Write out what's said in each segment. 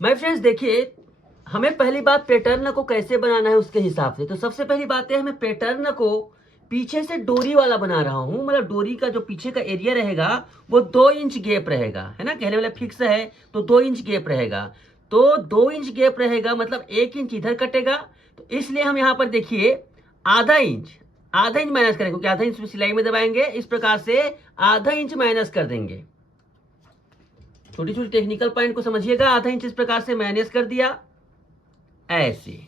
My friends देखिए, हमें पहली बात पैटर्न को कैसे बनाना है उसके हिसाब से। तो सबसे पहली बात है, हमें पैटर्न को पीछे से डोरी वाला बना रहा हूं, मतलब डोरी का जो पीछे का एरिया रहेगा वो 2 इंच गैप रहेगा, है ना। कहने वाला फिक्स है तो 2 इंच गैप रहेगा। तो 2 इंच गैप रहेगा मतलब 1 इंच इधर कटेगा। तो इसलिए हम यहाँ पर देखिए आधा इंच माइनस करेंगे, क्योंकि आधा इंच सिलाई में दबाएंगे। इस प्रकार से आधा इंच माइनस कर देंगे। छोटी छोटी टेक्निकल पॉइंट को समझिएगा। आधा इंच इस प्रकार से माइनस कर दिया, ऐसे।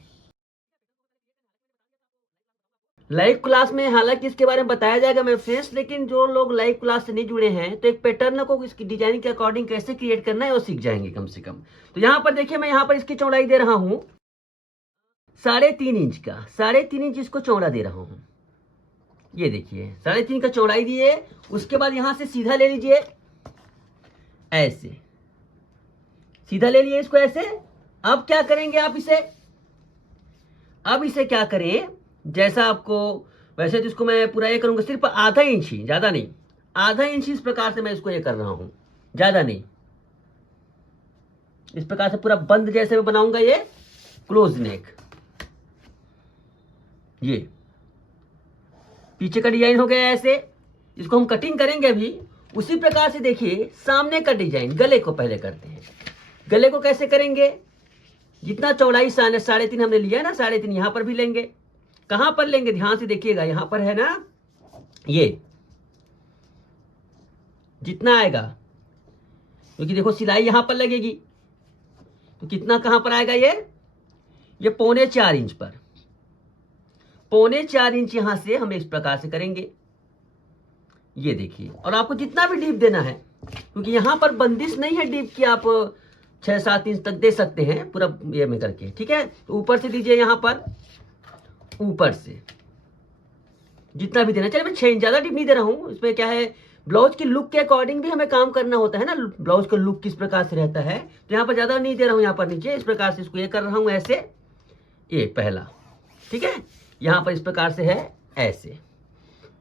लाइव क्लास में हालांकि इसके बारे में बताया जाएगा मेरे फ्रेंड्स, लेकिन जो लोग लाइव क्लास से नहीं जुड़े हैं तो एक पैटर्न को इसकी डिजाइन के अकॉर्डिंग कैसे क्रिएट करना है वो सीख जाएंगे कम से कम। तो यहाँ पर देखिए, मैं यहाँ पर इसकी चौड़ाई दे रहा हूँ 3.5 इंच का। 3.5 इंच इसको चौड़ा दे रहा हूँ। ये देखिए 3.5 का चौड़ाई दिए। उसके बाद यहां से सीधा ले लीजिए, ऐसे सीधा ले लिए इसको ऐसे। अब क्या करेंगे आप इसे, अब इसे क्या करें, जैसा आपको, वैसे तो इसको मैं पूरा ये करूंगा, सिर्फ आधा इंच ही, ज्यादा नहीं, आधा इंच इस प्रकार से मैं इसको ये कर रहा हूं, ज्यादा नहीं। इस प्रकार से पूरा बंद जैसे मैं बनाऊंगा, ये क्लोज नेक। ये पीछे का डिजाइन हो गया ऐसे। इसको हम कटिंग करेंगे अभी। उसी प्रकार से देखिए सामने का डिजाइन, गले को पहले करते हैं। गले को कैसे करेंगे, जितना चौड़ाई 3.5 हमने लिया है ना, 3.5 यहां पर भी लेंगे। कहां पर लेंगे, ध्यान से देखिएगा, यहां पर है ना, ये जितना आएगा, क्योंकि देखो सिलाई यहां पर लगेगी, तो कितना कहां पर आएगा, ये 3.25 इंच पर। 3.25 इंच यहां से हम इस प्रकार से करेंगे। ये देखिए, और आपको जितना भी डीप देना है, क्योंकि यहां पर बंदिश नहीं है डीप की, आप 6-7 इंच तक दे सकते हैं पूरा ये में करके, ठीक है। तो ऊपर से दीजिए, यहां पर ऊपर से जितना भी देना। चलिए मैं 6 इंच, ज्यादा डीप नहीं दे रहा हूं। इसमें क्या है, ब्लाउज की लुक के अकॉर्डिंग भी हमें काम करना होता है ना, ब्लाउज का लुक किस प्रकार से रहता है। तो यहाँ पर ज्यादा नहीं दे रहा हूं, यहाँ पर नीचे इस प्रकार से इसको ये कर रहा हूं ऐसे, ये पहला, ठीक है। यहां पर इस प्रकार से है ऐसे।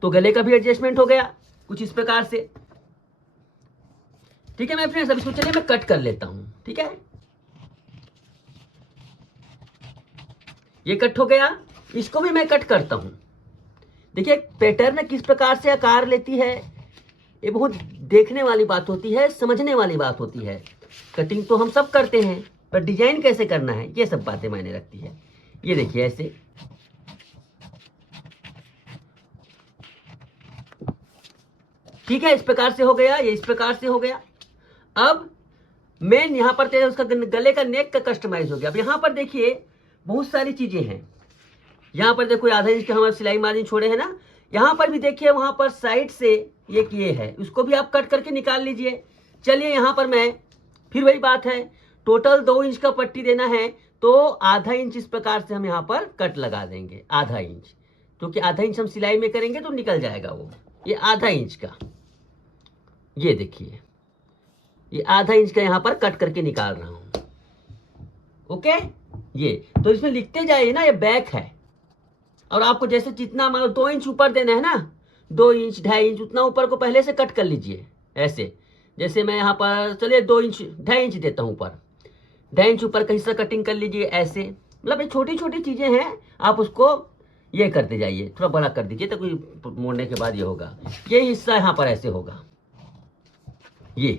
तो गले का भी एडजस्टमेंट हो गया कुछ इस प्रकार से, ठीक है। मैं फ्रेंड्स अब इसको चलिए मैं कट कर लेता हूं, ठीक है। ये कट हो गया, इसको भी मैं कट करता हूं। देखिए पैटर्न किस प्रकार से आकार लेती है, ये बहुत देखने वाली बात होती है, समझने वाली बात होती है। कटिंग तो हम सब करते हैं, पर डिजाइन कैसे करना है ये सब बातें मायने रखती है। ये देखिए ऐसे, ठीक है। इस प्रकार से हो गया, ये इस प्रकार से हो गया। अब मेन यहां पर उसका गले का नेक का कस्टमाइज हो गया। अब यहां पर देखिए बहुत सारी चीजें हैं। यहां पर देखो आधा इंच का हमारे सिलाई मार्जिन छोड़े हैं ना, यहां पर भी देखिए, वहां पर साइड से ये किए है, उसको भी आप कट करके निकाल लीजिए। चलिए यहां पर मैं फिर वही बात है, टोटल 2 इंच का पट्टी देना है, तो आधा इंच इस प्रकार से हम यहां पर कट लगा देंगे, आधा इंच, क्योंकि आधा इंच हम सिलाई में करेंगे तो निकल जाएगा वो। ये आधा इंच का, ये देखिए, ये आधा इंच का यहां पर कट करके निकाल रहा हूं, ओके। ये तो इसमें लिखते जाइए ना, ये बैक है। और आपको जैसे जितना मान लो 2 इंच ऊपर देना है ना, 2 इंच 2.5 इंच उतना ऊपर को पहले से कट कर लीजिए ऐसे। जैसे मैं यहाँ पर चलिए 2 इंच 2.5 इंच देता हूँ ऊपर, 2.5 इंच ऊपर का हिस्सा कटिंग कर लीजिए ऐसे। मतलब ये छोटी छोटी चीजें हैं, आप उसको ये करते जाइए, थोड़ा बड़ा कर दीजिए, तो कोई मोड़ने के बाद ये होगा, ये हिस्सा यहाँ पर ऐसे होगा, ये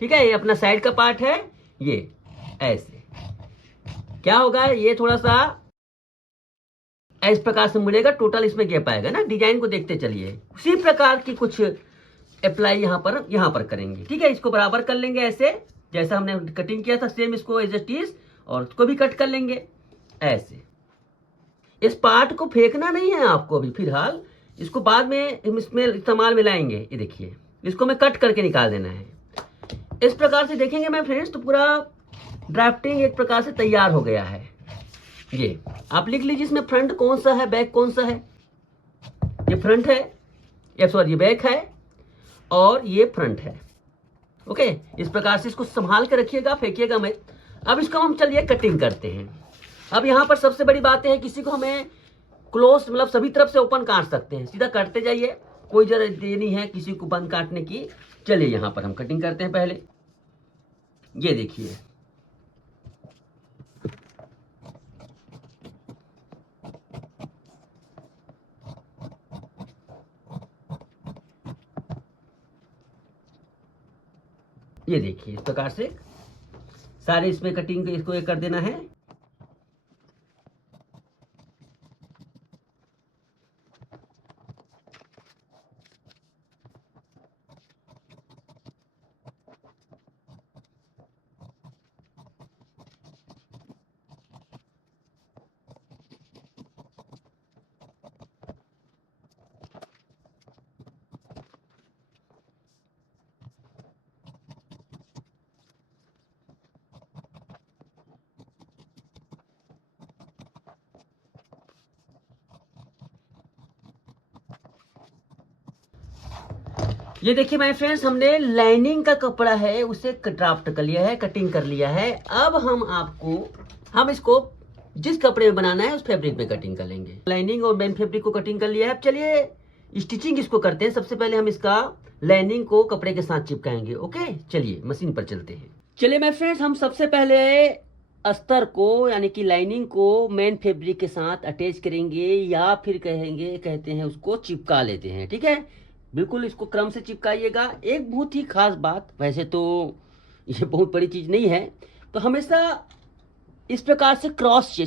ठीक है। ये अपना साइड का पार्ट है, ये ऐसे क्या होगा, ये थोड़ा सा इस प्रकार से मुड़ेगा, टोटल इसमें गैप आएगा ना। डिजाइन को देखते चलिए, उसी प्रकार की कुछ अप्लाई यहाँ पर करेंगे, ठीक है। इसको बराबर कर लेंगे ऐसे, जैसा हमने कटिंग किया था सेम इसको एज इट इज, और उसको भी कट कर लेंगे ऐसे। इस पार्ट को फेंकना नहीं है आपको अभी फिलहाल, इसको बाद में इसमें इस्तेमाल में लाएंगे। ये देखिए, इसको मैं कट करके निकाल देना है। इस प्रकार से देखेंगे मैं फ्रेंड्स, तो पूरा ड्राफ्टिंग एक प्रकार से तैयार हो गया है। ये आप लिख लीजिए, इसमें फ्रंट कौन सा है, बैक कौन सा है। ये फ्रंट है, ये सॉरी ये बैक है, और ये फ्रंट है, ओके। इस प्रकार से इसको संभाल के रखिएगा, फेंकिएगा मत। अब इसको हम चलिए कटिंग करते हैं। अब यहाँ पर सबसे बड़ी बात है, किसी को हमें क्लोज मतलब सभी तरफ से ओपन काट सकते हैं, सीधा काटते जाइए, कोई जरूरत नहीं है किसी को बंद काटने की। चलिए यहाँ पर हम कटिंग करते हैं पहले। ये देखिए ये देखिए इस प्रकार से सारे इसमें कटिंग इसको ये कर देना है। ये देखिए माय फ्रेंड्स, हमने लाइनिंग का कपड़ा है उसे ड्राफ्ट कर लिया है, कटिंग कर लिया है। अब हम इसको जिस कपड़े में बनाना है उस फैब्रिक में कटिंग कर लेंगे। लाइनिंग और मेन फैब्रिक को कटिंग कर लिया है। अब चलिए स्टिचिंग इसको करते हैं। सबसे पहले हम इसका लाइनिंग को कपड़े के साथ चिपकाएंगे। ओके, चलिए मशीन पर चलते हैं। चलिए माय फ्रेंड्स, हम सबसे पहले अस्तर को यानी कि लाइनिंग को मेन फैब्रिक के साथ अटैच करेंगे, या फिर कहते हैं उसको चिपका लेते हैं। ठीक है, बिल्कुल इसको क्रम से चिपकाइएगा। एक बहुत ही खास बात, वैसे तो ये बहुत बड़ी चीज नहीं है, तो हमेशा इस प्रकार से क्रॉस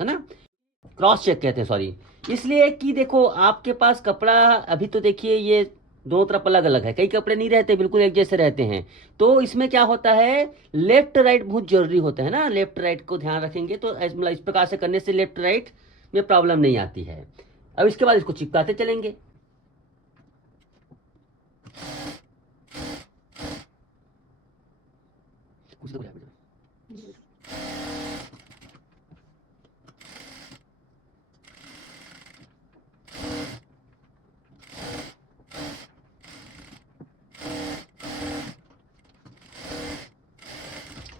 है ना, क्रॉस चेक कहते हैं, सॉरी, इसलिए कि देखो आपके पास कपड़ा अभी तो देखिए ये दोनों तरफ अलग अलग है, कई कपड़े नहीं रहते बिल्कुल एक जैसे रहते हैं। तो इसमें क्या होता है, लेफ्ट राइट बहुत जरूरी होता है ना, लेफ्ट राइट को ध्यान रखेंगे तो इस प्रकार से करने से लेफ्ट राइट में प्रॉब्लम नहीं आती है। अब इसके बाद इसको चिपकाते चलेंगे।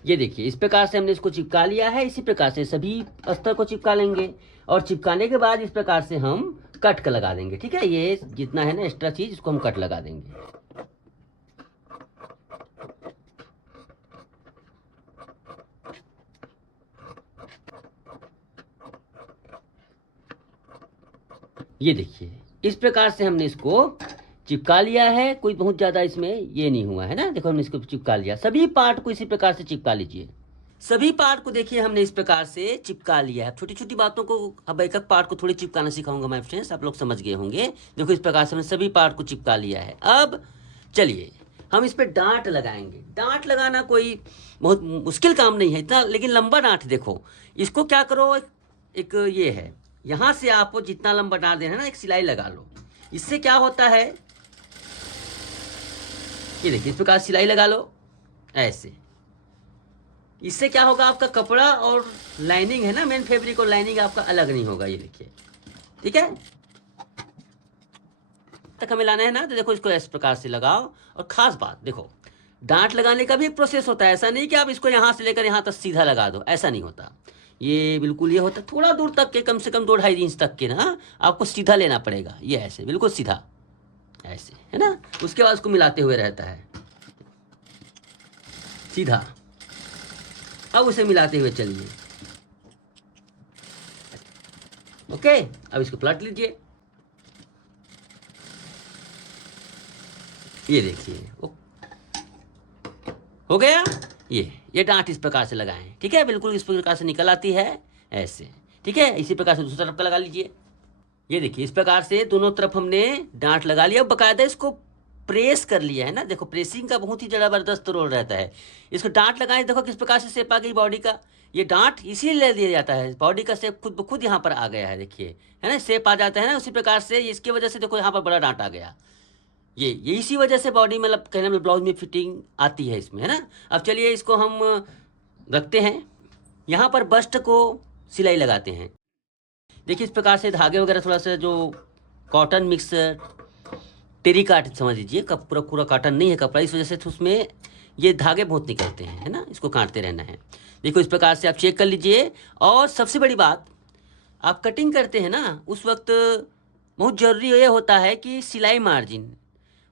ये देखिए इस प्रकार से हमने इसको चिपका लिया है। इसी प्रकार से सभी अस्तर को चिपका लेंगे और चिपकाने के बाद इस प्रकार से हम कट का लगा देंगे। ठीक है, ये जितना है ना एक्स्ट्रा चीज इसको हम कट लगा देंगे। ये देखिए इस प्रकार से हमने इसको चिपका लिया है। कोई बहुत ज्यादा इसमें ये नहीं हुआ है ना, देखो हमने इसको चिपका लिया। सभी पार्ट को इसी प्रकार से चिपका लीजिए। सभी पार्ट को देखिए हमने इस प्रकार से चिपका लिया है। छोटी छोटी बातों को अब एक एक पार्ट को थोड़ी चिपकाना सिखाऊंगा माय फ्रेंड्स, आप लोग समझ गए होंगे। देखो इस प्रकार से हमने सभी पार्ट को चिपका लिया है। अब चलिए हम इस पे डांट लगाएंगे। डांट लगाना कोई बहुत मुश्किल काम नहीं है इतना, लेकिन लंबा डांट देखो। इसको क्या करो, एक ये है, यहां से आपको जितना लंबा डांट देना है ना, एक सिलाई लगा लो। इससे क्या होता है, ये देखिए इस प्रकार सिलाई लगा लो ऐसे। इससे क्या होगा, आपका कपड़ा और लाइनिंग है ना, मेन फैब्रिक और लाइनिंग आपका अलग नहीं होगा। ये देखिए, ठीक है, तक हमें लाना है ना, तो देखो इसको इस प्रकार से लगाओ। और खास बात देखो, डांट लगाने का भी एक प्रोसेस होता है। ऐसा नहीं कि आप इसको यहां से लेकर यहां तक सीधा लगा दो, ऐसा नहीं होता। ये बिल्कुल ये होता है थोड़ा दूर तक के, कम से कम 2-2.5 इंच तक के ना आपको सीधा लेना पड़ेगा। ये ऐसे बिल्कुल सीधा ऐसे है ना, उसके बाद उसको मिलाते हुए रहता है सीधा। अब उसे मिलाते हुए चलिए। ओके, अब इसको पलट लीजिए। ये देखिए हो गया। ये डांट इस प्रकार से लगाएं। ठीक है, बिल्कुल इस प्रकार से निकल आती है ऐसे। ठीक है, इसी प्रकार से दूसरी तरफ का लगा लीजिए। ये देखिए इस प्रकार से दोनों तरफ हमने डांट लगा लिया। बकायदा इसको प्रेस कर लिया है ना, देखो प्रेसिंग का बहुत ही जबरदस्त रोल रहता है। इसको डांट लगाएं, देखो किस प्रकार से शेप आ गई बॉडी का। ये डांट इसीलिए ले दिया जाता है, बॉडी का शेप खुद ब खुद यहाँ पर आ गया है। देखिए है ना, शेप आ जाता है ना, उसी प्रकार से इसकी वजह से देखो यहाँ पर बड़ा डांट आ गया। ये इसी वजह से बॉडी मतलब कहने में ब्लाउज में फिटिंग आती है इसमें, है ना। अब चलिए इसको हम रखते हैं। यहाँ पर बस्ट को सिलाई लगाते हैं। देखिए इस प्रकार से धागे वगैरह थोड़ा सा जो कॉटन मिक्स टेरिकॉट समझ लीजिए, पूरा पूरा कॉटन नहीं है कपड़ा, इस वजह से तो उसमें ये धागे बहुत निकलते हैं, है ना। इसको काटते रहना है। देखो इस प्रकार से आप चेक कर लीजिए। और सबसे बड़ी बात, आप कटिंग करते हैं ना उस वक्त बहुत ज़रूरी ये होता है कि सिलाई मार्जिन,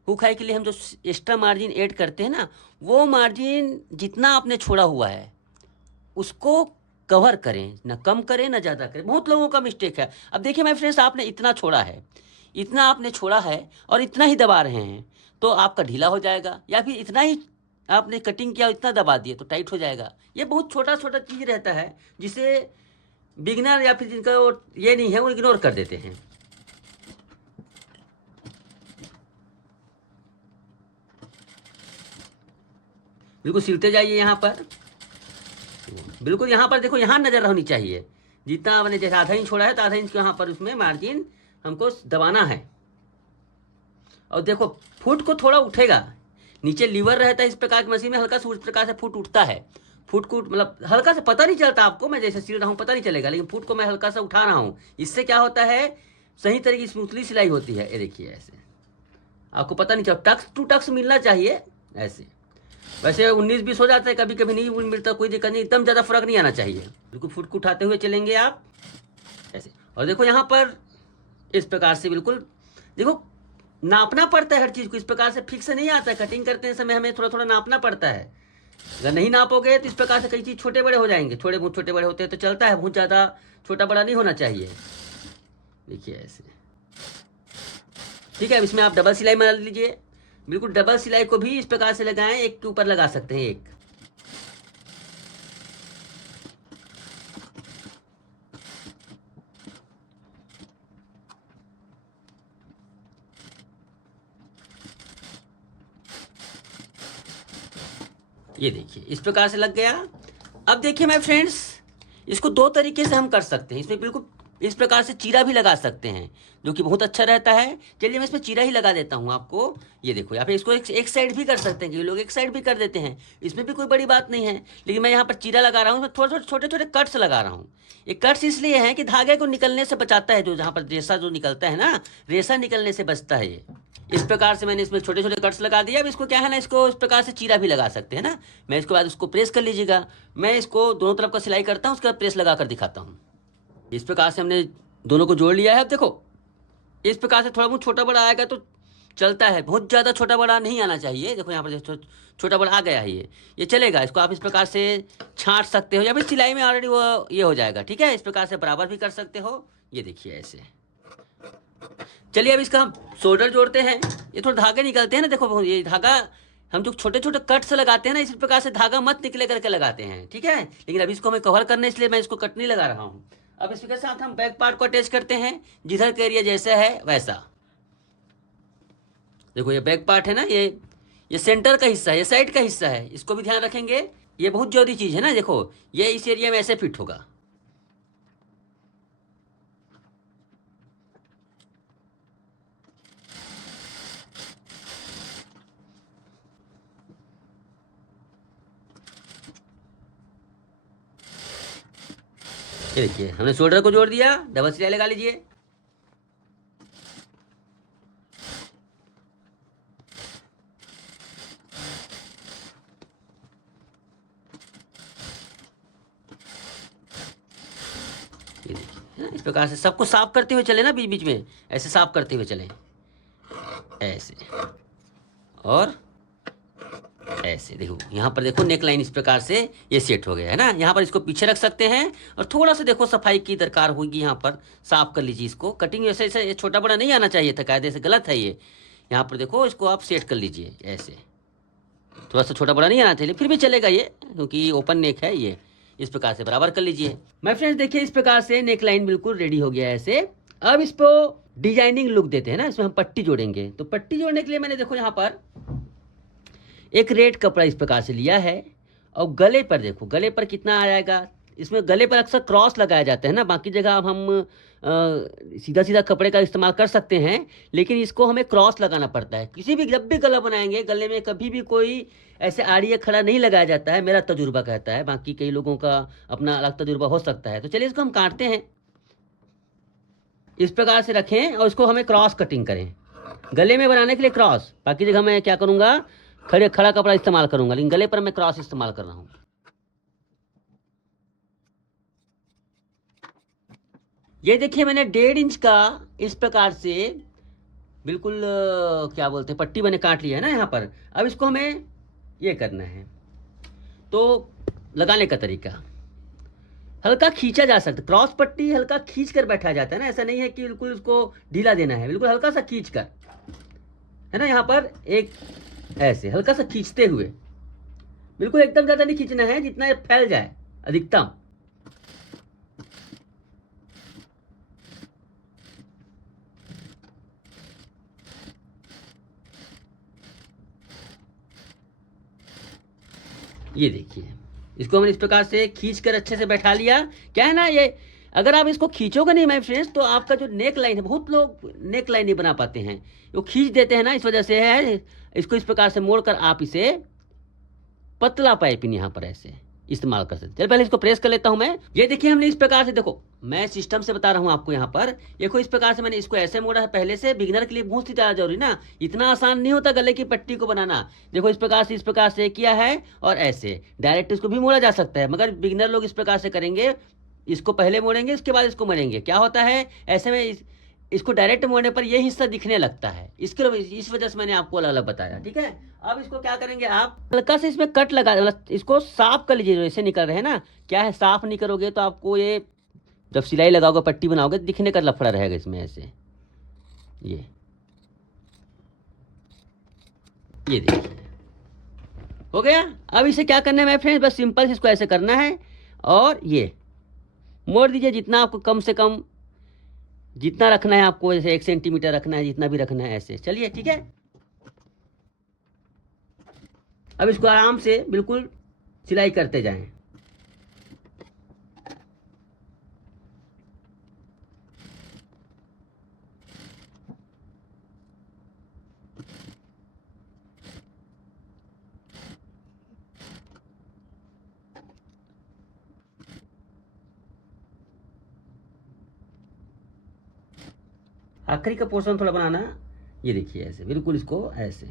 हुक के लिए हम जो एक्स्ट्रा मार्जिन ऐड करते हैं ना, वो मार्जिन जितना आपने छोड़ा हुआ है उसको कवर करें, ना कम करें ना ज़्यादा करें। बहुत लोगों का मिस्टेक है। अब देखिए माय फ्रेंड्स, आपने इतना छोड़ा है, इतना आपने छोड़ा है और इतना ही दबा रहे हैं, तो आपका ढीला हो जाएगा। या फिर इतना ही आपने कटिंग किया इतना दबा दिए तो टाइट हो जाएगा। ये बहुत छोटा छोटा चीज़ रहता है जिसे बिगनर या फिर जिनका ये नहीं है वो इग्नोर कर देते हैं। बिल्कुल सिलते जाइए यहाँ पर, बिल्कुल यहाँ पर देखो, यहाँ नज़र होनी चाहिए। जितना आपने जैसे आधा इंच छोड़ा है तो आधा इंच यहाँ पर उसमें मार्जिन हमको दबाना है। और देखो फुट को थोड़ा उठेगा, नीचे लीवर रहता है इस प्रकार की मशीन में, हल्का सा उस प्रकार से फुट उठता है। फुट को मतलब हल्का सा पता नहीं चलता आपको, मैं जैसे सिल रहा हूँ पता नहीं चलेगा, लेकिन फुट को मैं हल्का सा उठा रहा हूँ। इससे क्या होता है, सही तरीके की स्मूथली सिलाई होती है। ये देखिए ऐसे आपको पता नहीं चलता, टक्स टू टक्स मिलना चाहिए ऐसे। वैसे 19-20 हो जाता है, कभी कभी नहीं मिलता, कोई दिक्कत नहीं, एकदम ज़्यादा फर्क नहीं आना चाहिए। बिल्कुल फुट को उठाते हुए चलेंगे आप ऐसे। और देखो यहाँ पर इस प्रकार से बिल्कुल देखो नापना पड़ता है हर चीज़ को, इस प्रकार से फिक्स नहीं आता है। कटिंग करते समय हमें थोड़ा थोड़ा नापना पड़ता है। अगर नहीं नापोगे तो इस प्रकार से कई चीज़ छोटे बड़े हो जाएंगे। थोड़े बहुत छोटे बड़े होते हैं तो चलता है, बहुत ज़्यादा छोटा बड़ा नहीं होना चाहिए। देखिए ऐसे, ठीक है। अब इसमें आप डबल सिलाई मार लीजिए। बिल्कुल डबल सिलाई को भी इस प्रकार से लगाएं, एक के ऊपर लगा सकते हैं एक। ये देखिए इस प्रकार से लग गया। अब देखिए माय फ्रेंड्स, इसको दो तरीके से हम कर सकते हैं। इसमें बिल्कुल इस प्रकार से चीरा भी लगा सकते हैं, जो कि बहुत अच्छा रहता है। चलिए मैं इसमें चीरा ही लगा देता हूँ आपको। ये देखो यहाँ पे इसको एक साइड भी कर सकते हैं, कि लोग एक साइड भी कर देते हैं, इसमें भी कोई बड़ी बात नहीं है। लेकिन मैं यहाँ पर चीरा लगा रहा हूँ, इसमें थोड़े थोड़े छोटे छोटे कट्स लगा रहा हूँ। ये कट्स इसलिए हैं कि धागे को निकलने से बचाता है, जो जहाँ पर रेशा जो निकलता है ना, रेशा निकलने से बचता है ये। इस प्रकार से मैंने इसमें छोटे छोटे कट्स लगा दिया। अब इसको क्या है ना, इसको इस प्रकार से चीरा भी लगा सकते हैं ना। मैं इसके बाद उसको प्रेस कर लीजिएगा। मैं इसको दोनों तरफ का सिलाई करता हूँ, उसके बाद प्रेस लगा कर दिखाता हूँ। इस प्रकार से हमने दोनों को जोड़ लिया है। अब देखो इस प्रकार से थोड़ा बहुत छोटा बड़ा आएगा तो चलता है, बहुत ज़्यादा छोटा बड़ा नहीं आना चाहिए। देखो यहाँ पर छोटा बड़ा आ गया है, ये चलेगा। इसको आप इस प्रकार से छांट सकते हो, या फिर सिलाई में ऑलरेडी वो ये हो जाएगा। ठीक है, इस प्रकार से बराबर भी कर सकते हो। ये देखिए ऐसे। चलिए अब इसका हम शोल्डर जोड़ते हैं। ये थोड़ा धागे निकलते हैं ना, देखो ये धागा हम जो छोटे छोटे कट से लगाते हैं ना, इस प्रकार से धागा मत निकले करके लगाते हैं। ठीक है, लेकिन अभी इसको हमें कवर करने, इसलिए मैं इसको कट नहीं लगा रहा हूँ। अब इसके साथ हम बैक पार्ट को अटैच करते हैं, जिधर का एरिया जैसा है वैसा। देखो ये बैक पार्ट है ना, ये सेंटर का हिस्सा है, ये साइड का हिस्सा है, इसको भी ध्यान रखेंगे। ये बहुत जरूरी चीज़ है ना। देखो ये इस एरिया में ऐसे फिट होगा। ये देखिए हमने शोल्डर को जोड़ दिया, डबल सिलाई लगा लीजिए। ये देखिए इस प्रकार से सबको साफ करते हुए चले ना, बीच बीच में ऐसे साफ करते हुए चले ऐसे, और ऐसे। देखो यहाँ पर देखो नेक लाइन इस प्रकार से ये सेट हो गया है ना। यहाँ पर इसको पीछे रख सकते हैं, और थोड़ा सा देखो सफाई की दरकार होगी, यहाँ पर साफ कर लीजिए इसको। कटिंग ऐसे ऐसे छोटा बड़ा नहीं आना चाहिए था, कायदे से गलत है ये। यहाँ पर देखो इसको आप सेट कर लीजिए ऐसे, थोड़ा सा छोटा बड़ा नहीं आना चाहिए, फिर भी चलेगा ये, क्योंकि ओपन नेक है ये। इस प्रकार से बराबर कर लीजिए। माय फ्रेंड्स देखिए इस प्रकार से नेक लाइन बिल्कुल रेडी हो गया है ऐसे। अब इसको डिजाइनिंग लुक देते हैं ना, इसमें हम पट्टी जोड़ेंगे। तो पट्टी जोड़ने के लिए मैंने देखो यहाँ पर एक रेड कपड़ा इस प्रकार से लिया है, और गले पर देखो, गले पर कितना आ जाएगा। इसमें गले पर अक्सर क्रॉस लगाया जाता है ना, बाकी जगह अब हम सीधा सीधा कपड़े का इस्तेमाल कर सकते हैं, लेकिन इसको हमें क्रॉस लगाना पड़ता है। किसी भी जब भी गला बनाएंगे, गले में कभी भी कोई ऐसे आड़िया खड़ा नहीं लगाया जाता है, मेरा तजुर्बा कहता है। बाकी कई लोगों का अपना अलग तजुर्बा हो सकता है। तो चलिए इसको हम काटते हैं, इस प्रकार से रखें, और इसको हमें क्रॉस कटिंग करें। गले में बनाने के लिए क्रॉस, बाकी जगह मैं क्या करूँगा, खड़ा कपड़ा इस्तेमाल करूंगा, लेकिन गले पर मैं क्रॉस इस्तेमाल कर रहा हूं। ये देखिए मैंने 1.5 इंच का इस प्रकार से बिल्कुल क्या बोलते हैं, पट्टी मैंने काट लिया है ना यहाँ पर। अब इसको हमें ये करना है। तो लगाने का तरीका, हल्का खींचा जा सकता है। क्रॉस पट्टी हल्का खींच कर बैठा जाता है ना, ऐसा नहीं है कि बिल्कुल उसको ढीला देना है, बिल्कुल हल्का सा खींच कर, है ना। यहाँ पर एक ऐसे हल्का सा खींचते हुए बिल्कुल एकदम ज्यादा नहीं खींचना है, जितना ये फैल जाए अधिकतम। ये देखिए, इसको हमने इस प्रकार से खींच कर अच्छे से बैठा लिया। क्या है ना, ये अगर आप इसको खींचोगे नहीं माय फ्रेंड्स, तो आपका जो नेक लाइन है, बहुत लोग नेक लाइन नहीं बना पाते हैं, वो खींच देते हैं ना, इस वजह से है। इसको इस प्रकार से मोड़कर आप इसे पतला पाइपिंग यहाँ पर ऐसे इस्तेमाल कर सकते। चल पहले इसको प्रेस कर लेता हूं मैं। ये देखिए हमने इस प्रकार से, देखो मैं सिस्टम से बता रहा हूं आपको यहाँ पर। देखो इस प्रकार से मैंने इसको ऐसे मोड़ा है पहले से। बिगिनर के लिए बहुत ही ज्यादा जरूरी ना, इतना आसान नहीं होता गले की पट्टी को बनाना। देखो इस प्रकार से किया है, और ऐसे डायरेक्ट इसको भी मोड़ा जा सकता है, मगर बिगिनर लोग इस प्रकार से करेंगे, इसको पहले मोड़ेंगे, इसके बाद इसको मोड़ेंगे। क्या होता है ऐसे में, इसको डायरेक्ट मोड़ने पर ये हिस्सा दिखने लगता है, इस वजह से मैंने आपको अलग अलग बताया, ठीक है। अब इसको क्या करेंगे, आप हल्का से इसमें कट लगा, इसको साफ कर लीजिए, जैसे निकल रहे हैं ना। क्या है, साफ नहीं करोगे तो आपको ये जब सिलाई लगाओगे, पट्टी बनाओगे, दिखने का लफड़ा रहेगा इसमें ऐसे। ये देखिए हो गया। अब इसे क्या करना है मेरे फ्रेंड्स, बस सिंपल से इसको ऐसे करना है, और ये मोड़ दीजिए जितना आपको कम से कम, जितना रखना है आपको, जैसे 1 सेंटीमीटर रखना है, जितना भी रखना है ऐसे। चलिए ठीक है। अब इसको आराम से बिल्कुल सिलाई करते जाएं। आखिरी का पोर्शन थोड़ा बनाना, ये देखिए ऐसे बिल्कुल इसको ऐसे।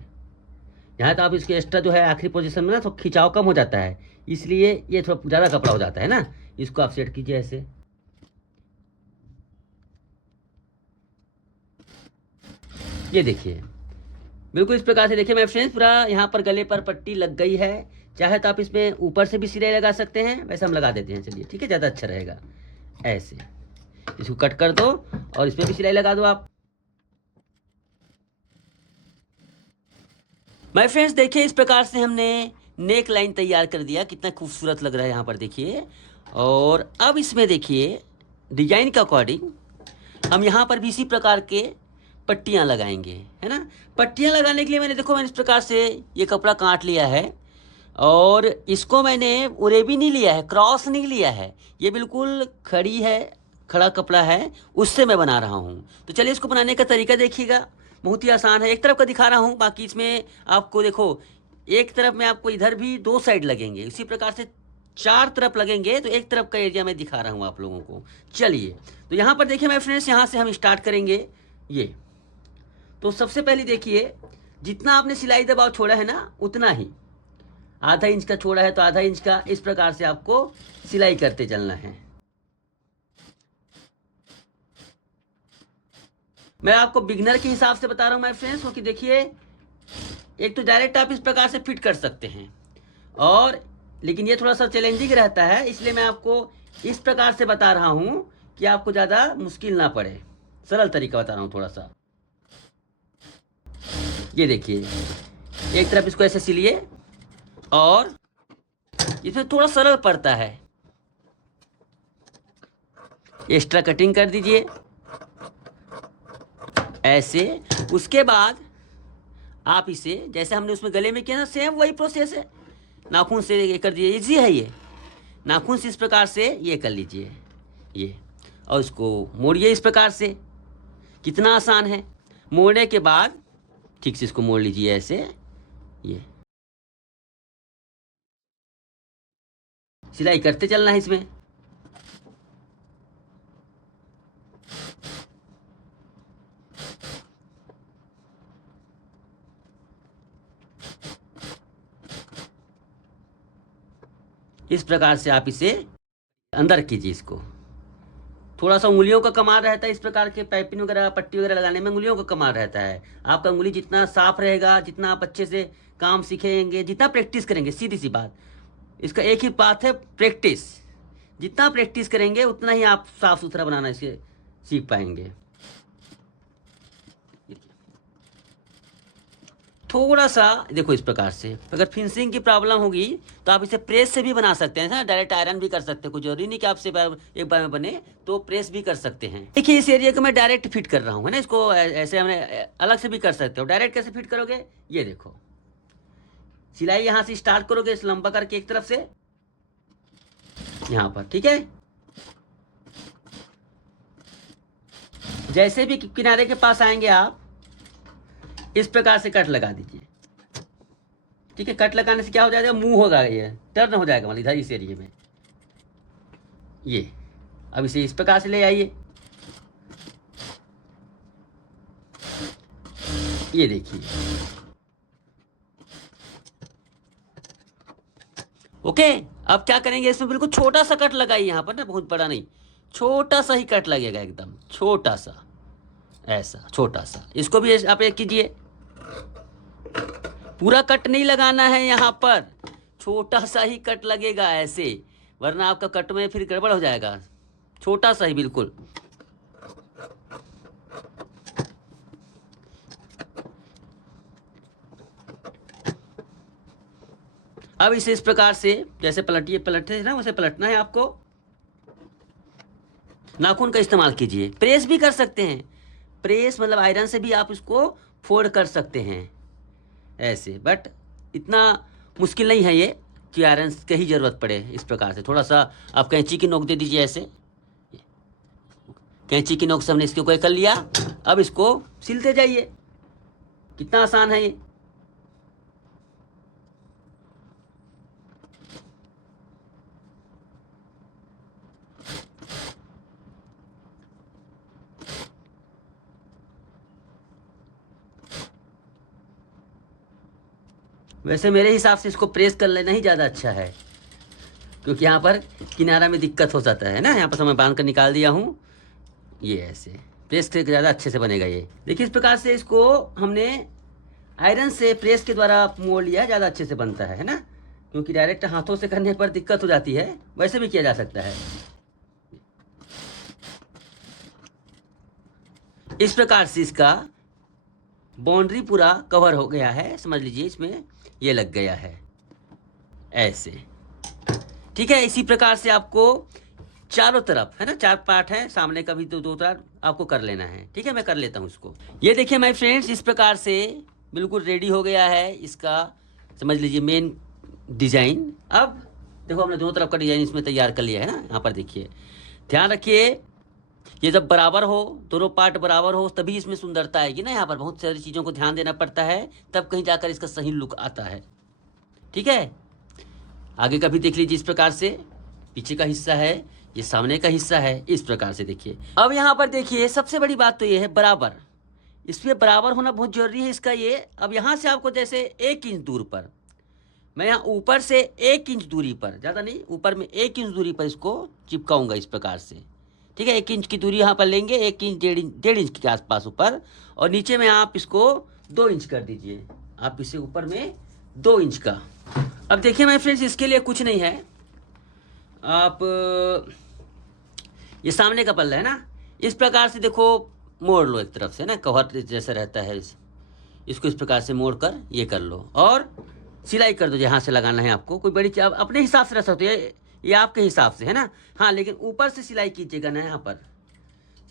यहाँ तो आप इसके एक्स्ट्रा जो है आखिरी पोजीशन में ना, तो खिंचाव कम हो जाता है, इसलिए ये थोड़ा ज़्यादा कपड़ा हो जाता है ना। इसको आप सेट कीजिए ऐसे। ये देखिए बिल्कुल इस प्रकार से। देखिए मेरे फ्रेंड्स, पूरा यहाँ पर गले पर पट्टी लग गई है। चाहे तो आप इसमें ऊपर से भी सिलाई लगा सकते हैं, वैसे हम लगा देते हैं। चलिए ठीक है, ज़्यादा अच्छा रहेगा। ऐसे इसको कट कर दो, और इसमें भी सिलाई लगा दो आप। माय फ्रेंड्स देखिए, इस प्रकार से हमने नेक लाइन तैयार कर दिया। कितना खूबसूरत लग रहा है यहाँ पर देखिए। और अब इसमें देखिए डिजाइन के अकॉर्डिंग हम यहाँ पर भी इसी प्रकार के पट्टियाँ लगाएंगे, है ना। पट्टियाँ लगाने के लिए मैंने इस प्रकार से ये कपड़ा काट लिया है, और इसको मैंने उरे भी नहीं लिया है, क्रॉस नहीं लिया है, ये बिल्कुल खड़ी है, खड़ा कपड़ा है, उससे मैं बना रहा हूँ। तो चलिए इसको बनाने का तरीका देखिएगा, बहुत ही आसान है। एक तरफ का दिखा रहा हूँ, बाकी इसमें आपको देखो, एक तरफ में आपको इधर भी 2 साइड लगेंगे, इसी प्रकार से 4 तरफ लगेंगे। तो एक तरफ का एरिया मैं दिखा रहा हूँ आप लोगों को। चलिए तो यहाँ पर देखिए मेरे फ्रेंड्स, यहाँ से हम स्टार्ट करेंगे। ये तो सबसे पहले देखिए, जितना आपने सिलाई दबाव छोड़ा है ना, उतना ही, आधा इंच का छोड़ा है तो आधा इंच का, इस प्रकार से आपको सिलाई करते चलना है। मैं आपको बिगनर के हिसाब से बता रहा हूँ माय फ्रेंड्स, क्योंकि देखिए एक तो डायरेक्ट आप इस प्रकार से फिट कर सकते हैं, और लेकिन ये थोड़ा सा चैलेंजिंग रहता है, इसलिए मैं आपको इस प्रकार से बता रहा हूँ कि आपको ज़्यादा मुश्किल ना पड़े। सरल तरीका बता रहा हूँ थोड़ा सा। ये देखिए, एक तरफ इसको ऐसे सिलिए, और इसमें थोड़ा सरल पड़ता है, एक्स्ट्रा कटिंग कर दीजिए ऐसे। उसके बाद आप इसे, जैसे हमने उसमें गले में किया ना, सेम वही प्रोसेस है। नाखून से ये कर दीजिए, इजी है ये। नाखून से इस प्रकार से ये कर लीजिए ये, और इसको मोड़िए इस प्रकार से। कितना आसान है। मोड़ने के बाद ठीक से इसको मोड़ लीजिए ऐसे। ये सिलाई करते चलना है इसमें। इस प्रकार से आप इसे अंदर कीजिए। इसको थोड़ा सा उंगलियों का कमाल रहता है, इस प्रकार के पाइपिंग वगैरह, पट्टी वगैरह लगाने में उंगलियों का कमाल रहता है। आपका उंगली जितना साफ रहेगा, जितना आप अच्छे से काम सीखेंगे, जितना प्रैक्टिस करेंगे, सीधी सी बात, इसका एक ही बात है, प्रैक्टिस। जितना प्रैक्टिस करेंगे उतना ही आप साफ सुथरा बनाना इसे सीख पाएंगे। थोड़ा सा देखो इस प्रकार से। अगर फिनिशिंग की प्रॉब्लम होगी तो आप इसे प्रेस से भी बना सकते हैं ना, डायरेक्ट आयरन भी कर सकते हैं, कोई जरूरी नहीं कि आपसे एक बार में बने, तो प्रेस भी कर सकते हैं। देखिए इस एरिया को मैं डायरेक्ट फिट कर रहा हूँ, है ना, इसको ऐसे हमने अलग से भी कर सकते हो। डायरेक्ट कैसे फिट करोगे, ये देखो, सिलाई यहाँ से स्टार्ट करोगे इस लंबा करके एक तरफ से यहाँ पर, ठीक है। जैसे भी किनारे के पास आएंगे आप इस प्रकार से कट लगा दीजिए, ठीक है। कट लगाने से क्या हो जाएगा, मुंह होगा, ये टर्न हो जाएगा, मतलब इधर इस एरिया में ये। अब इसे इस प्रकार से ले आइए, ये देखिए, ओके। अब क्या करेंगे, इसमें बिल्कुल छोटा सा कट लगाइए यहाँ पर ना, बहुत बड़ा नहीं, छोटा सा ही कट लगेगा, एकदम छोटा सा, ऐसा छोटा सा। इसको भी आप एक कीजिए, पूरा कट नहीं लगाना है यहाँ पर, छोटा सा ही कट लगेगा ऐसे, वरना आपका कट में फिर गड़बड़ हो जाएगा। छोटा सा ही बिल्कुल। अब इसे इस प्रकार से जैसे पलटते हैं ना, वैसे पलटना है आपको। नाखून का इस्तेमाल कीजिए, प्रेस भी कर सकते हैं, प्रेस मतलब आयरन से भी आप इसको फोल्ड कर सकते हैं ऐसे, बट इतना मुश्किल नहीं है ये कि आयरन की ही ज़रूरत पड़े। इस प्रकार से थोड़ा सा आप कैंची की नोक दे दीजिए ऐसे, कैंची की नोक से हमने इसको कर लिया। अब इसको सिलते जाइए, कितना आसान है ये। वैसे मेरे हिसाब से इसको प्रेस कर लेना ही ज़्यादा अच्छा है, क्योंकि यहाँ पर किनारा में दिक्कत हो जाता है ना। यहाँ पर मैं बांध कर निकाल दिया हूँ, ये ऐसे प्रेस से ज़्यादा अच्छे से बनेगा ये। देखिए इस प्रकार से इसको हमने आयरन से प्रेस के द्वारा मोड़ लिया, ज़्यादा अच्छे से बनता है ना, क्योंकि डायरेक्ट हाथों से करने पर दिक्कत हो जाती है। वैसे भी किया जा सकता है। इस प्रकार से इसका बाउंड्री पूरा कवर हो गया है, समझ लीजिए, इसमें ये लग गया है ऐसे, ठीक है। इसी प्रकार से आपको चारों तरफ, है ना, 4 पार्ट है, सामने का भी तो 2 तरफ आपको कर लेना है, ठीक है। मैं कर लेता हूँ इसको। ये देखिए माय फ्रेंड्स, इस प्रकार से बिल्कुल रेडी हो गया है इसका, समझ लीजिए, मेन डिजाइन। अब देखो हमने दोनों तरफ का डिजाइन इसमें तैयार कर लिया है ना। यहाँ पर देखिए, ध्यान रखिए, ये जब बराबर हो, दोनों पार्ट बराबर हो, तभी इसमें सुंदरता आएगी ना। यहाँ पर बहुत सारी चीज़ों को ध्यान देना पड़ता है, तब कहीं जाकर इसका सही लुक आता है, ठीक है। आगे का भी देख लीजिए, इस प्रकार से पीछे का हिस्सा है, ये सामने का हिस्सा है, इस प्रकार से देखिए। अब यहाँ पर देखिए, सबसे बड़ी बात तो ये है बराबर, इसमें बराबर होना बहुत जरूरी है इसका। ये अब यहाँ से आपको जैसे 1 इंच दूर पर, मैं यहाँ ऊपर से 1 इंच दूरी पर, ज़्यादा नहीं, ऊपर में 1 इंच दूरी पर इसको चिपकाऊंगा इस प्रकार से, ठीक है। 1 इंच की दूरी यहाँ पर लेंगे, 1 इंच 1.5 इंच के आसपास ऊपर, और नीचे में आप इसको 2 इंच कर दीजिए, आप इसे ऊपर में 2 इंच का। अब देखिए माय फ्रेंड्स, इसके लिए कुछ नहीं है, आप ये सामने का पल्ला है ना, इस प्रकार से देखो मोड़ लो एक तरफ से ना, कवर जैसा रहता है, इसको इस प्रकार से मोड़ कर ये कर लो, और सिलाई कर दो जहाँ से लगाना है आपको। कोई बड़ी चीज अपने हिसाब से रख सकते हो, ये आपके हिसाब से है ना। हाँ, लेकिन ऊपर से सिलाई कीजिएगा ना, यहाँ पर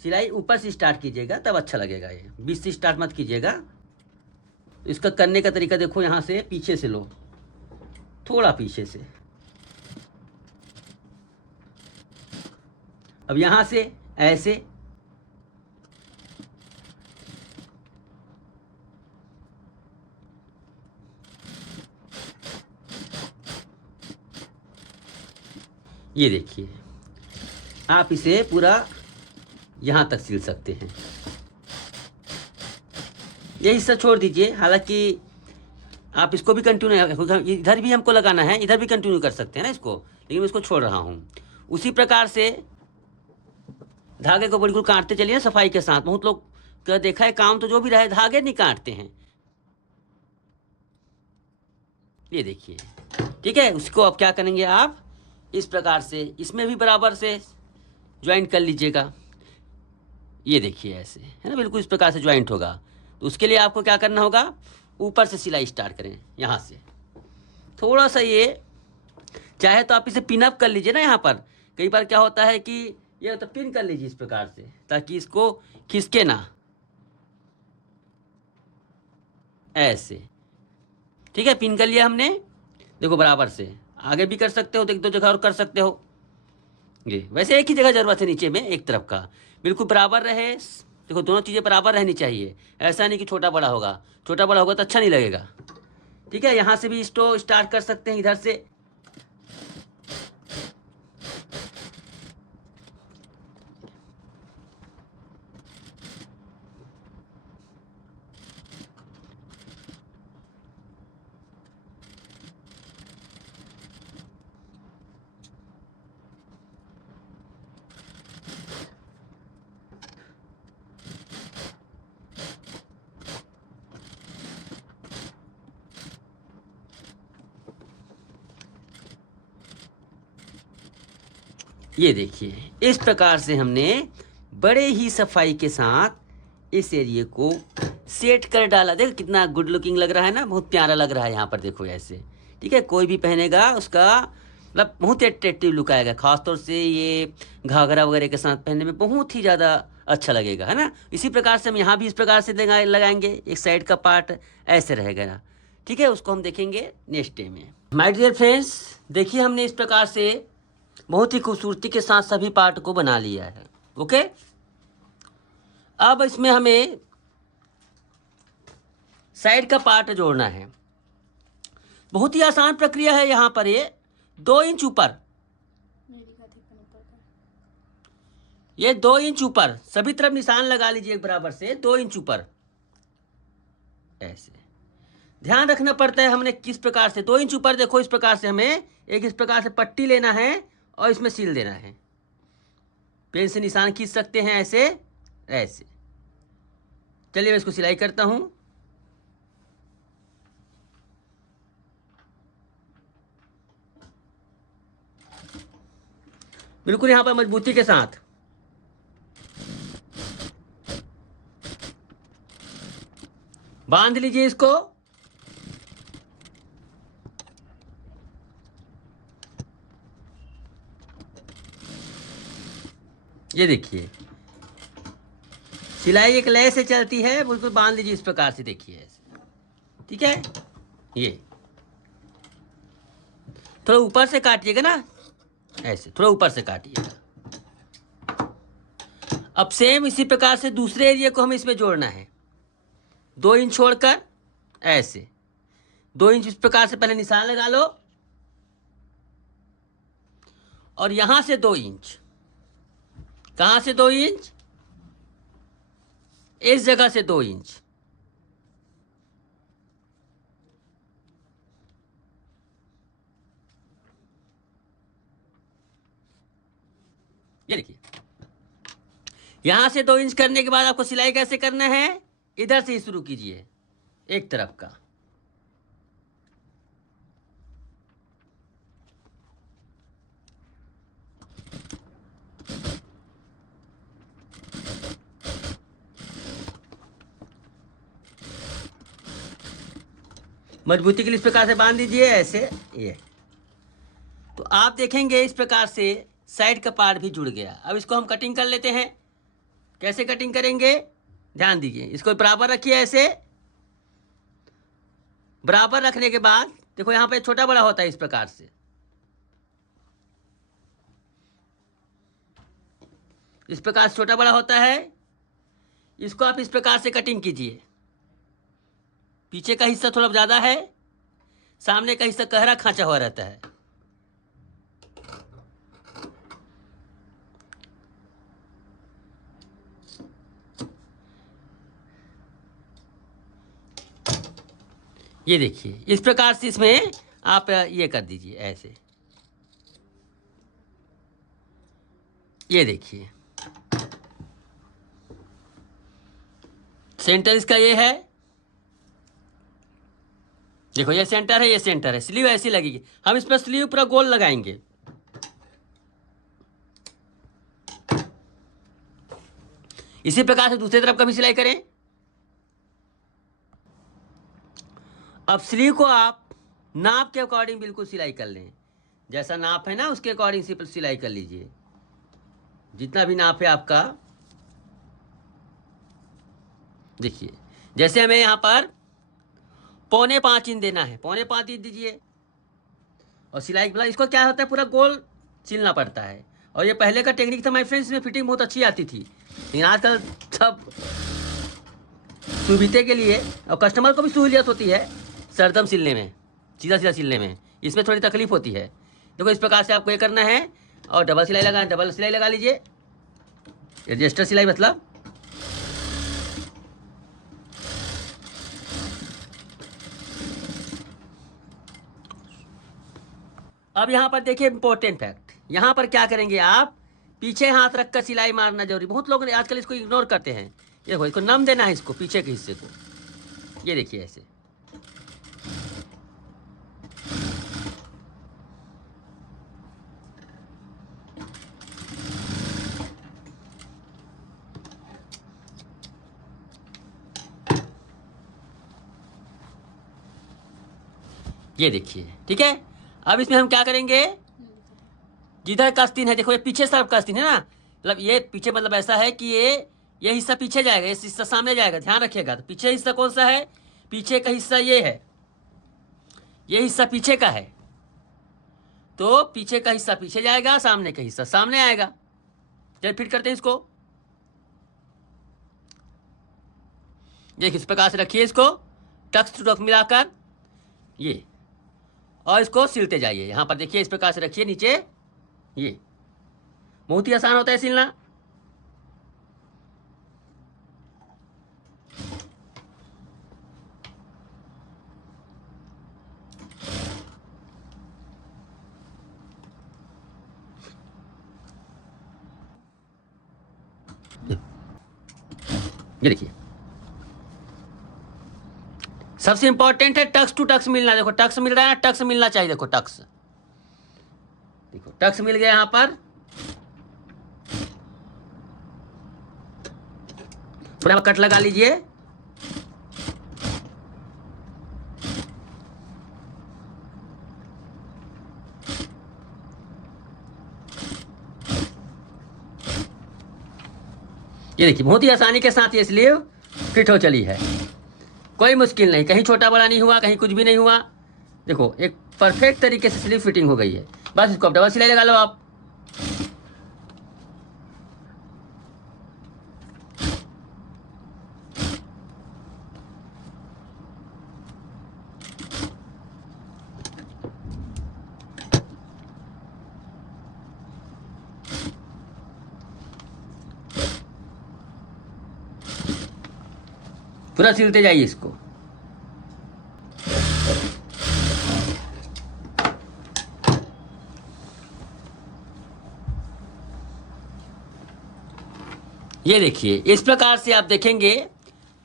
सिलाई ऊपर से स्टार्ट कीजिएगा, तब अच्छा लगेगा। ये बीच से स्टार्ट मत कीजिएगा। इसका करने का तरीका देखो, यहाँ से पीछे से लो, थोड़ा पीछे से, अब यहाँ से ऐसे, ये देखिए, आप इसे पूरा यहाँ तक सिल सकते हैं। ये हिस्सा छोड़ दीजिए, हालांकि आप इसको भी कंटिन्यू, इधर भी हमको लगाना है, इधर भी कंटिन्यू कर सकते हैं ना इसको, लेकिन मैं इसको छोड़ रहा हूँ। उसी प्रकार से धागे को बिल्कुल काटते चलिए सफाई के साथ। बहुत लोग का देखा है, काम तो जो भी रहे, धागे नहीं काटते हैं, ये देखिए, ठीक है। उसको अब क्या करेंगे, आप इस प्रकार से इसमें भी बराबर से ज्वाइंट कर लीजिएगा, ये देखिए ऐसे, है ना, बिल्कुल इस प्रकार से ज्वाइंट होगा। तो उसके लिए आपको क्या करना होगा, ऊपर से सिलाई स्टार्ट करें, यहाँ से थोड़ा सा ये, चाहे तो आप इसे पिन अप कर लीजिए ना। यहाँ पर कई बार क्या होता है कि ये तो पिन कर लीजिए इस प्रकार से, ताकि इसको खिसके ना, ऐसे। ठीक है, पिन कर लिया हमने। देखो बराबर से आगे भी कर सकते हो, तो एक दो जगह और कर सकते हो। ये वैसे एक ही जगह जरूरत है नीचे में, एक तरफ का बिल्कुल बराबर रहे। देखो दोनों चीज़ें बराबर रहनी चाहिए, ऐसा नहीं कि छोटा बड़ा होगा। छोटा बड़ा होगा तो अच्छा नहीं लगेगा। ठीक है, यहाँ से भी इसको स्टार्ट कर सकते हैं, इधर से। ये देखिए, इस प्रकार से हमने बड़े ही सफाई के साथ इस एरिया को सेट कर डाला। देखो कितना गुड लुकिंग लग रहा है ना, बहुत प्यारा लग रहा है यहाँ पर, देखो ऐसे। ठीक है, कोई भी पहनेगा उसका मतलब बहुत ही अट्रैक्टिव लुक आएगा। खासतौर से ये घाघरा वगैरह के साथ पहनने में बहुत ही ज़्यादा अच्छा लगेगा, है ना। इसी प्रकार से हम यहाँ भी इस प्रकार से लगाएंगे, एक साइड का पार्ट ऐसे रहेगा ना। ठीक है, उसको हम देखेंगे नेक्स्ट डे में। माय डियर फ्रेंड्स, देखिए हमने इस प्रकार से बहुत ही खूबसूरती के साथ सभी पार्ट को बना लिया है। ओके, अब इसमें हमें साइड का पार्ट जोड़ना है। बहुत ही आसान प्रक्रिया है। यहाँ पर ये 2 इंच ऊपर, ये 2 इंच ऊपर सभी तरफ निशान लगा लीजिए एक बराबर से, 2 इंच ऊपर ऐसे। ध्यान रखना पड़ता है हमने किस प्रकार से 2 इंच ऊपर। देखो इस प्रकार से हमें एक इस प्रकार से पट्टी लेना है और इसमें सील देना है। पेन से निशान खींच सकते हैं ऐसे ऐसे। चलिए मैं इसको सिलाई करता हूं। बिल्कुल यहां पर मजबूती के साथ। बांध लीजिए इसको। ये देखिए, सिलाई एक लय से चलती है, बिल्कुल बांध लीजिए इस प्रकार से, देखिए ऐसे। ठीक है, ये थोड़ा ऊपर से काटिएगा ना, ऐसे थोड़ा ऊपर से काटिएगा। अब सेम इसी प्रकार से दूसरे एरिया को हमें इसमें जोड़ना है। 2 इंच छोड़कर ऐसे 2 इंच इस प्रकार से पहले निशान लगा लो, और यहां से 2 इंच। कहां से 2 इंच? इस जगह से 2 इंच। ये देखिए, यहां से 2 इंच करने के बाद आपको सिलाई कैसे करना है? इधर से ही शुरू कीजिए, एक तरफ का। मजबूती के लिए इस प्रकार से बांध दीजिए ऐसे, ये। तो आप देखेंगे इस प्रकार से साइड का पार्ट भी जुड़ गया। अब इसको हम कटिंग कर लेते हैं। कैसे कटिंग करेंगे? ध्यान दीजिए, इसको बराबर रखिए ऐसे। बराबर रखने के बाद देखो यहाँ पे छोटा बड़ा होता है इस प्रकार से। इस प्रकार से छोटा बड़ा होता है। इसको आप इस प्रकार से कटिंग कीजिए। पीछे का हिस्सा थोड़ा ज़्यादा है, सामने का हिस्सा गहरा खांचा हुआ रहता है। ये देखिए, इस प्रकार से इसमें आप ये कर दीजिए ऐसे। ये देखिए, सेंटर इसका ये है। देखो ये सेंटर है, ये सेंटर है। स्लीव ऐसी लगेगी। हम इस पर स्लीव पूरा गोल लगाएंगे। इसी प्रकार से दूसरी तरफ का भी सिलाई करें। अब स्लीव को आप नाप के अकॉर्डिंग बिल्कुल सिलाई कर लें, जैसा नाप है ना उसके अकॉर्डिंग सिलाई कर लीजिए, जितना भी नाप है आपका। देखिए जैसे हमें यहाँ पर 4.25 इंच देना है, 4.25 इंच दीजिए। और सिलाई वाला इसको क्या होता है, पूरा गोल सिलना पड़ता है। और ये पहले का टेक्निक था माय फ्रेंड्स, इसमें फिटिंग बहुत अच्छी आती थी, लेकिन आजकल सब सुविधा के लिए और कस्टमर को भी सहूलियत होती है सरदम सिलने में, सीधा सीधा सिलने में, इसमें थोड़ी तकलीफ होती है। देखो इस प्रकार से आपको ये करना है और डबल सिलाई लगा लीजिए, रजिस्टर सिलाई मतलब। अब यहाँ पर देखिए इंपॉर्टेंट फैक्ट, यहाँ पर क्या करेंगे आप, पीछे हाथ रखकर सिलाई मारना जरूरी। बहुत लोग आजकल इसको इग्नोर करते हैं। ये देखो इसको नम देना है, इसको पीछे के हिस्से को, ये देखिए ऐसे। ये देखिए ठीक है। अब इसमें हम क्या करेंगे, जिधर कास्तीन है, देखो ये पीछे तरफ कास्तीन है ना, मतलब ये पीछे मतलब ऐसा है कि ये हिस्सा पीछे जाएगा, ये हिस्सा सामने जाएगा, ध्यान रखिएगा। तो पीछे हिस्सा कौन सा है, पीछे का हिस्सा ये है, ये हिस्सा पीछे का है, तो पीछे का हिस्सा पीछे जाएगा, सामने का हिस्सा सामने आएगा। चलिए फिट करते हैं इसको। देखिए इस प्रकार से रखिए इसको, टक्स टू टक्स मिलाकर ये, और इसको सिलते जाइए। यहाँ पर देखिए इस प्रकार से रखिए नीचे, ये बहुत ही आसान होता है सिलना। ये देखिए सबसे इंपॉर्टेंट है टक्स टू टक्स मिलना। देखो टक्स मिल रहा है, टक्स मिलना चाहिए। देखो टक्स, देखो टक्स मिल गया यहाँ पर। थोड़ा कट लगा लीजिए। ये देखिए बहुत ही आसानी के साथ ये स्लीव फिट हो चली है, कोई मुश्किल नहीं, कहीं छोटा बड़ा नहीं हुआ, कहीं कुछ भी नहीं हुआ। देखो एक परफेक्ट तरीके से स्लीव फिटिंग हो गई है। बस इसको अब डबल सिलाई लगा लो आप। पूरा सिलते जाइए इसको। ये देखिए इस प्रकार से आप देखेंगे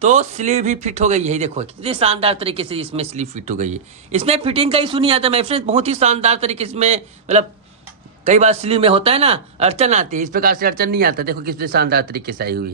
तो स्लीव भी फिट हो गई है। देखो कितनी शानदार तरीके से इसमें स्लीव फिट हो गई है। इसमें फिटिंग का इशू नहीं आता माय फ्रेंड्स, बहुत ही शानदार तरीके से में, मतलब कई बार स्लीव में होता है ना अड़चन आती है, इस प्रकार से अड़चन नहीं आता। देखो कितने शानदार तरीके से आई हुई है।